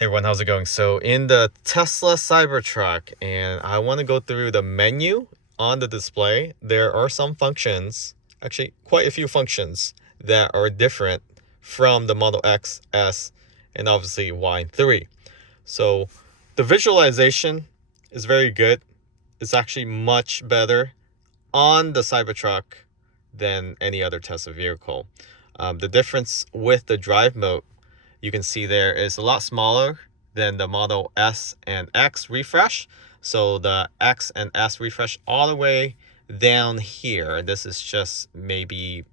Hey everyone, how's it going? So in the Tesla Cybertruck, and I want to go through the menu on the display. There are some functions, actually quite a few functions, that are different from the Model X, S, and obviously Y and 3. So the visualization is very good. It's actually much better on the Cybertruck than any other Tesla vehicle. The difference with the drive mode, you can see there, is a lot smaller than the Model S and X refresh. So the X and S refresh all the way down here. This is just maybe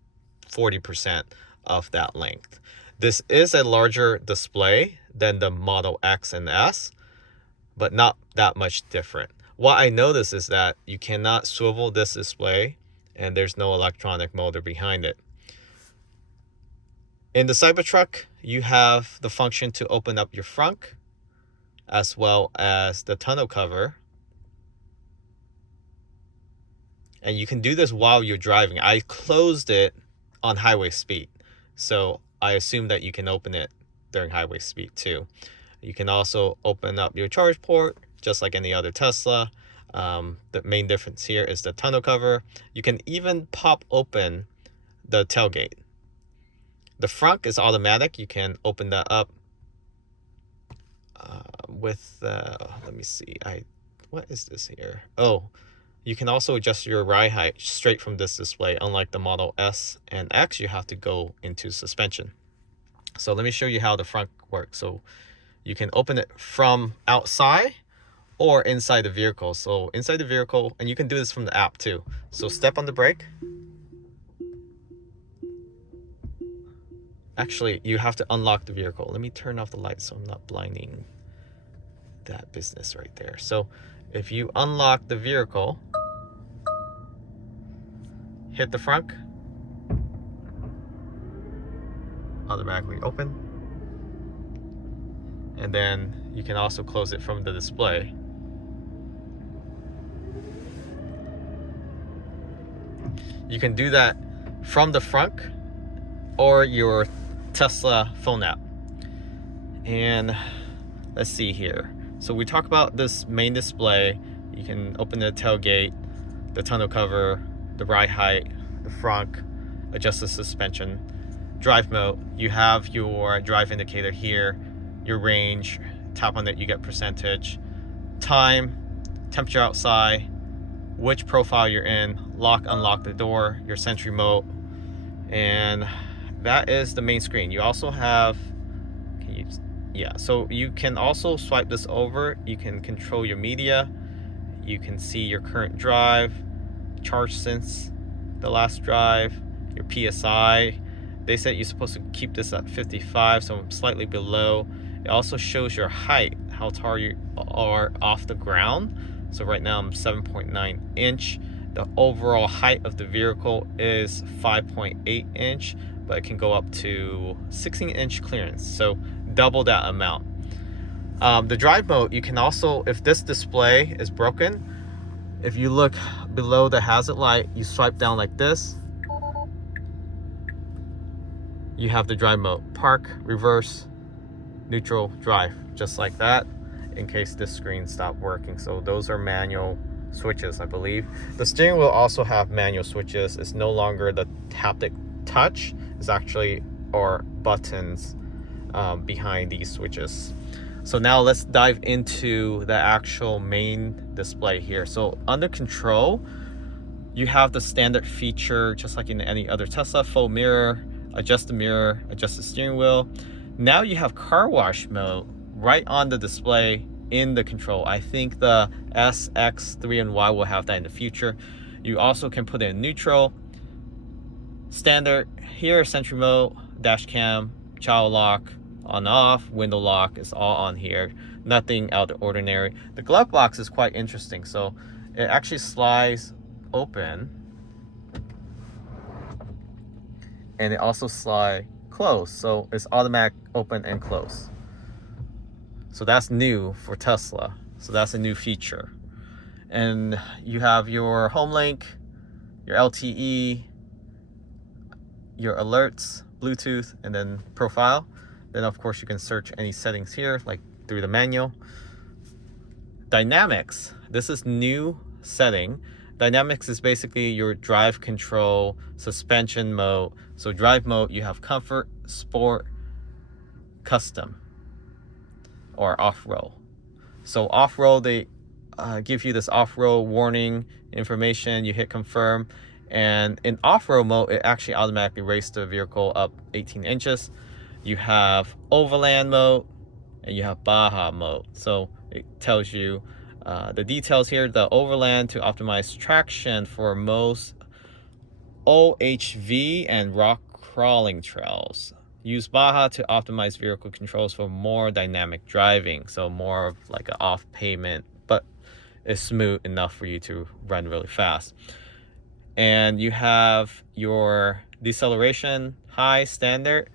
40% of that length. This is a larger display than the Model X and S, but not that much different. What I noticed is that you cannot swivel this display, and there's no electronic motor behind it. In the Cybertruck, you have the function to open up your frunk, as well as the tonneau cover. And you can do this while you're driving. I closed it on highway speed, so I assume that you can open it during highway speed too. You can also open up your charge port, just like any other Tesla. The main difference here is the tonneau cover. You can even pop open the tailgate. The front is automatic. You can open that up with, let me see, what is this here? Oh, you can also adjust your ride height straight from this display. Unlike the Model S and X, you have to go into suspension. So let me show you how the front works. So you can open it from outside or inside the vehicle. So inside the vehicle, and you can do this from the app too. So step on the brake. Actually, you have to unlock the vehicle. Let me turn off the light so I'm not blinding that business right there. So if you unlock the vehicle, hit the front, automatically open. And then you can also close it from the display. You can do that from the front or your Tesla phone app. And let's see here. So we talk about this main display. You can open the tailgate, the tonneau cover, the ride height, the front, adjust the suspension, drive mode. You have your drive indicator here, your range, tap on it, you get percentage, time, temperature outside, which profile you're in, lock, unlock the door, your Sentry mode, and that is the main screen. You also have, so you can also swipe this over. You can control your media. You can see your current drive, charge since the last drive, your PSI. They said you're supposed to keep this at 55, so I'm slightly below. It also shows your height, how tall you are off the ground. So right now I'm 7.9 inch. The overall height of the vehicle is 5.8 inch, but it can go up to 16-inch clearance, so double that amount. The drive mode, you can also, if this display is broken, if you look below the hazard light, you swipe down like this, you have the drive mode: park, reverse, neutral, drive, just like that, in case this screen stopped working. So those are manual switches, I believe. The steering wheel also have manual switches. It's no longer the haptic touch. It's actually our buttons behind these switches. So now let's dive into the actual main display here. So under control, you have the standard feature, just like in any other Tesla: full mirror, adjust the steering wheel. Now you have car wash mode right on the display in the control. I think the S, X, 3, and Y will have that in the future. You also can put it in neutral, standard. Here, Sentry mode, dash cam, child lock, on off, window lock is all on here. Nothing out of the ordinary. The glove box is quite interesting. So it actually slides open, and it also slides close. So it's automatic open and close. So that's new for Tesla. So that's a new feature. And you have your home link, your LTE, your alerts, Bluetooth, and then profile. Then of course you can search any settings here, like through the manual. Dynamics, this is new setting. Dynamics is basically your drive control, suspension mode. So drive mode, you have comfort, sport, custom, or off-road. So off-road, they give you this off-road warning information. You hit confirm, and in off-road mode, it actually automatically raised the vehicle up 18 inches. You have overland mode, and you have Baja mode. So it tells you the details here. The overland to optimize traction for most OHV and rock crawling trails. Use Baja to optimize vehicle controls for more dynamic driving. So more of like an off pavement, but it's smooth enough for you to run really fast. And you have your deceleration, high, standard.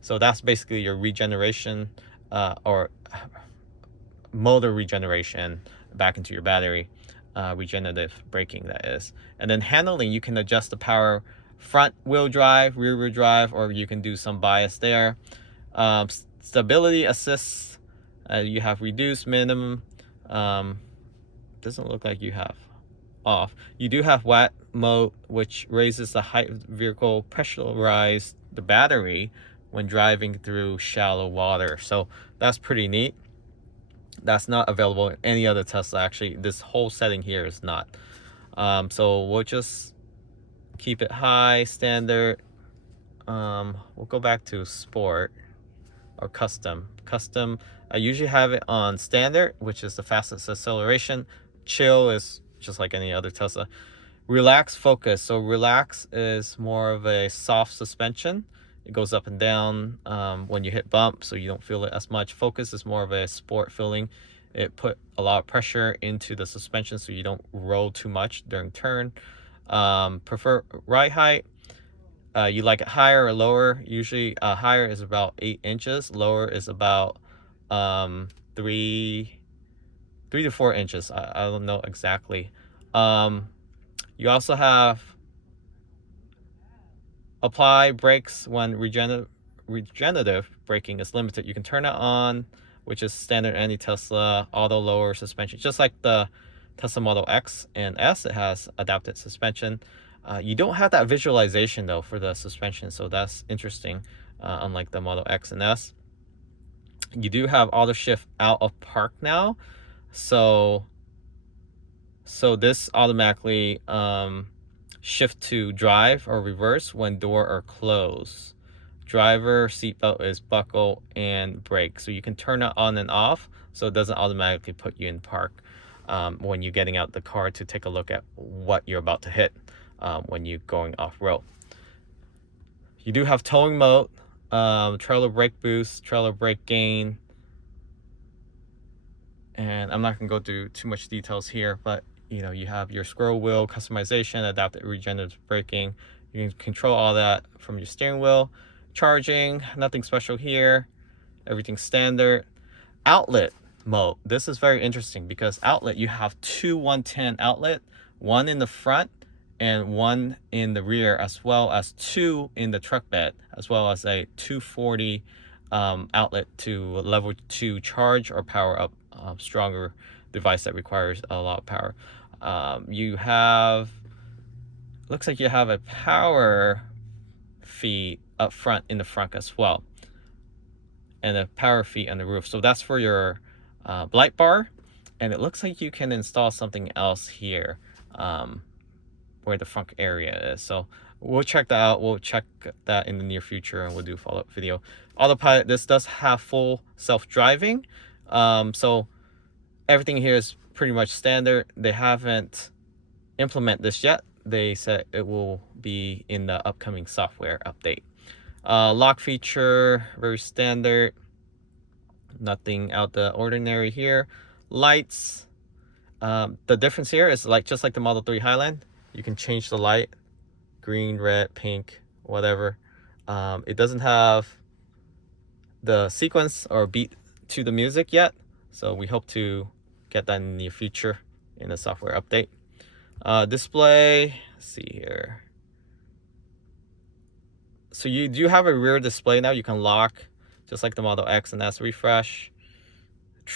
So that's basically your regeneration or motor regeneration back into your battery, regenerative braking, that is. And then handling, you can adjust the power, front wheel drive, rear wheel drive, or you can do some bias there. Stability assist, you have reduced, minimum. Doesn't look like you have off. You do have wet mode, which raises the height of the vehicle, pressurize the battery when driving through shallow water. So that's pretty neat. That's not available in any other Tesla. Actually, this whole setting here is not. So we'll just keep it high, standard. We'll go back to sport or custom. Custom, I usually have it on standard, which is the fastest acceleration. Chill is just like any other Tesla. Relax, focus. So relax is more of a soft suspension. It goes up and down when you hit bump, so you don't feel it as much. Focus is more of a sport feeling. It put a lot of pressure into the suspension so you don't roll too much during turn. Prefer ride height. You like it higher or lower? Usually higher is about 8 inches. Lower is about 3 to 4 inches. I don't know exactly. You also have apply brakes when regenerative braking is limited. You can turn it on, which is standard any Tesla. Auto lower suspension, just like the Tesla Model X and S, it has adapted suspension. You don't have that visualization though for the suspension, so that's interesting. Unlike the Model X and S, you do have auto shift out of park now. So this automatically shift to drive or reverse when door are closed. Driver seatbelt is buckle and brake. So you can turn it on and off so it doesn't automatically put you in park when you're getting out the car to take a look at what you're about to hit when you're going off-road. You do have towing mode, trailer brake boost, trailer brake gain. And I'm not going to go through too much details here, but you know, you have your squirrel wheel customization, adaptive regenerative braking. You can control all that from your steering wheel. Charging, nothing special here. Everything standard. Outlet mode. This is very interesting because outlet, you have two 110 outlet, one in the front and one in the rear, as well as two in the truck bed, as well as a 240 outlet to level 2 charge or power up stronger device that requires a lot of power. You have, looks like you have a power feed up front in the front as well, and a power feed on the roof. So that's for your light bar, and it looks like you can install something else here where the front area is. So we'll check that out. We'll check that in the near future, and we'll do a follow-up video. Autopilot, this does have full self-driving, so everything here is pretty much standard. They haven't implemented this yet. They said it will be in the upcoming software update. Lock feature, very standard. Nothing out the ordinary here. Lights. The difference here is like just like the Model 3 Highland. You can change the light, green, red, pink, whatever. It doesn't have the sequence or beat to the music yet, so we hope to get that in the near future in the software update. Display, let's see here. So you do have a rear display now. You can lock, just like the Model X and S. Refresh.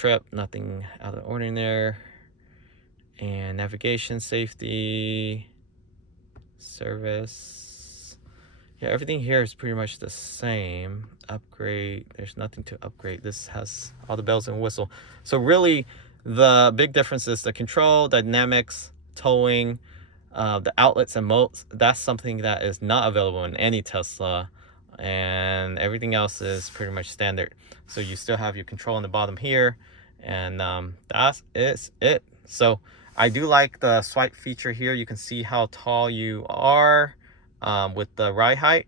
trip, nothing out of the ordinary there. And navigation, safety, service. Yeah, everything here is pretty much the same. Upgrade, there's nothing to upgrade. This has all the bells and whistle. So really, the big difference is the control, dynamics, towing, the outlets and modes. That's something that is not available in any Tesla, and everything else is pretty much standard. So you still have your control on the bottom here, and that is it. So I do like the swipe feature here. You can see how tall you are with the ride height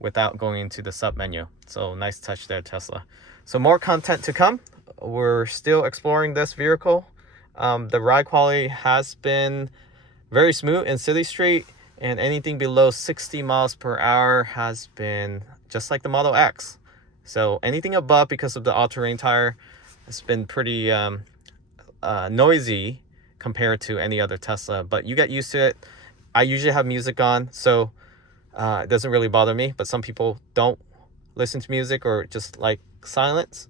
without going into the sub menu. So nice touch there, Tesla. So more content to come. We're still exploring this vehicle. The ride quality has been very smooth in city street, and anything below 60 miles per hour has been just like the Model X. So anything above, because of the all-terrain tire, has been pretty noisy compared to any other Tesla, but you get used to it. I usually have music on, so it doesn't really bother me, but some people don't listen to music or just like silence.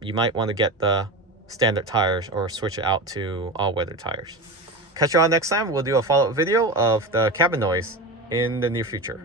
You might want to get the standard tires or switch it out to all-weather tires. Catch you all next time. We'll do a follow-up video of the cabin noise in the near future.